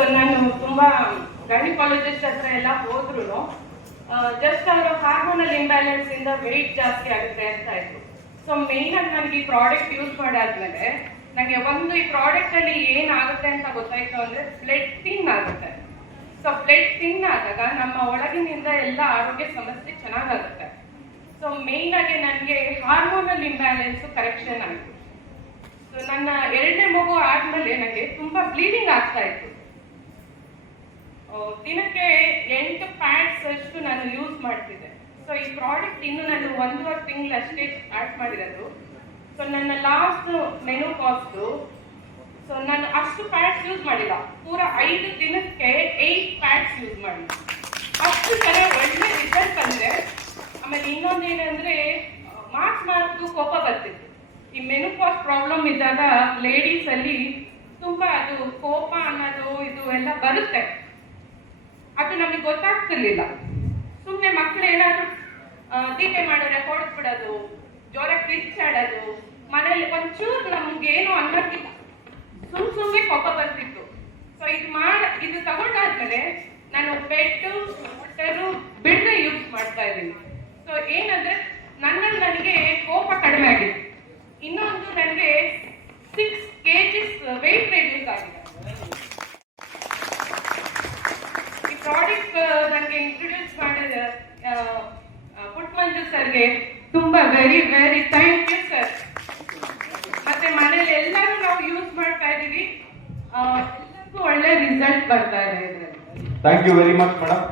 So ನಾನು ತುಂಬಾ gynaecologist ಹತ್ರ ಎಲ್ಲ ಹೋದ್ರು ಜಸ್ಟ್ ಅವರು ಹಾರ್ಮೋನಲ್ ಇಂಬ್ಯಾಲೆನ್ಸ್ ಇಂದ ವೆಯ್ಟ್ ಜಾಸ್ತಿ ಆಗುತ್ತೆ ಅಂತ ಇದ್ರು. ಸೊ ಮೇನ್ ಆಗಿ ನನಗೆ ಈ ಪ್ರಾಡಕ್ಟ್ ಯೂಸ್ ಮಾಡಾದ್ಮೇಲೆ ನನಗೆ ಒಂದು ಈ ಪ್ರಾಡಕ್ಟ್ ಅಲ್ಲಿ ಏನಾಗುತ್ತೆ ಅಂತ ಗೊತ್ತಾಯ್ತು ಅಂದ್ರೆ ಬ್ಲಡ್ ಥಿನ್ ಆಗುತ್ತೆ. ಸೊ ಬ್ಲಡ್ ಥಿನ್ ಆದಾಗ ನಮ್ಮ ಒಳಗಿನಿಂದ ಎಲ್ಲ ಆರೋಗ್ಯ ಸಮಸ್ಯೆ ಚೆನ್ನಾಗಾಗುತ್ತೆ. ಸೊ ಮೇನ್ ಆಗಿ ನನಗೆ ಹಾರ್ಮೋನಲ್ ಇಂಬ್ಯಾಲೆನ್ಸ್ ಕರೆಕ್ಷನ್ ಆಯಿತು. ಸೊ ನನ್ನ 2ನೇ ಮಗು ಆದ್ಮೇಲೆ ನನಗೆ ತುಂಬಾ ಬ್ಲೀಡಿಂಗ್ ಆಗ್ತಾ ಇತ್ತು. ದಿನಕ್ಕೆ 8 ಪ್ಯಾಡ್ಸ್ ಅಷ್ಟು ನಾನು ಯೂಸ್ ಮಾಡ್ತಿದ್ದೆ. ಸೊ ಈ ಪ್ರಾಡಕ್ಟ್ ಇನ್ನು ನಾನು 1.5 ತಿಂಗಳು ಅಷ್ಟೇ ಸ್ಟಾರ್ಟ್ ಮಾಡಿರೋದು. ಸೊ ನನ್ನ ಲಾಸ್ಟ್ ಮೆನು ಕಾಸ್ಟ್, ಸೊ ನಾನು ಅಷ್ಟು ಪ್ಯಾಡ್ಸ್ ಯೂಸ್ ಮಾಡಿಲ್ಲ, ಪೂರ 5 ದಿನಕ್ಕೆ 8 ಪ್ಯಾಡ್ಸ್ ಯೂಸ್ ಮಾಡಿ ಅಷ್ಟು ಚೆನ್ನಾಗಿ ಒಳ್ಳೆ ರಿಸಲ್ಟ್ ಬಂದ್ರೆ. ಆಮೇಲೆ ಇನ್ನೊಂದೇನಂದ್ರೆ ಮಾರ್ಕ್ಸ್ ಕೋಪ ಬರ್ತಿತ್ತು. ಈ ಮೆನುಪಾಸ್ ಪ್ರಾಬ್ಲಮ್ ಇದ್ದಾಗ ಲೇಡೀಸ್ ಅಲ್ಲಿ ತುಂಬಾ ಅದು ಕೋಪ ಅನ್ನೋದು ಇದು ಎಲ್ಲ ಬರುತ್ತೆ. ಅದು ನಮಗೆ ಗೊತ್ತಾಗ್ತಿರ್ಲಿಲ್ಲ. ಸುಮ್ಮನೆ ಮಕ್ಕಳು ಏನಾದ್ರು ತೀಟೆ ಮಾಡೋರೆ ಹೊಡೆದ್ ಬಿಡೋದು, ಜೋರ ಕಿರ್ಚಾಡೋದು, ಮನೇಲಿ ಒಂಚೂರು ನಮ್ಗೇನು ಅನ್ನೋಕ್ಕಿಲ್ಲ, ಸುಮ್ಮನೆ ಕೋಪ ಬರ್ತಿತ್ತು. ಸೊ ಇದು ತಗೊಂಡಾದ್ಮೇಲೆ ನಾನು ಬೆಡ್ಡು ವಾಟರು ಬಿಡ್ಡೆ ಯೂಸ್ ಮಾಡ್ತಾ ಇದ್ದೀನಿ. ಸೊ ಏನಂದ್ರೆ ನನಗೆ ಕೋಪ ಕಡಿಮೆ ಆಗಿದೆ. ಇನ್ನೊಂದು ನನಗೆ 6 kgs ವೆಯ್ಟ್ ರೆಡ್ಯೂಸ್ ಆಗಿದೆ. ಈ ಪ್ರಾಡಕ್ಟ್ ನನಗೆ ಇಂಟ್ರೊಡ್ಯೂಸ್ ಮಾಡಿದ ಪುಟ್ಮಂಜು ಸರ್ಗೆ ತುಂಬಾ very very thank you sir. ಮತ್ತೆ ಮನೇಲಿ ಎಲ್ಲರೂ ನಾವು ಯೂಸ್ ಮಾಡ್ತಾ ಇದೀವಿ, ಎಲ್ಲರಿಗೂ ಒಳ್ಳೆ ರಿಸಲ್ಟ್ ಬರ್ತಾ ಇದೆ. Thank you very much madam.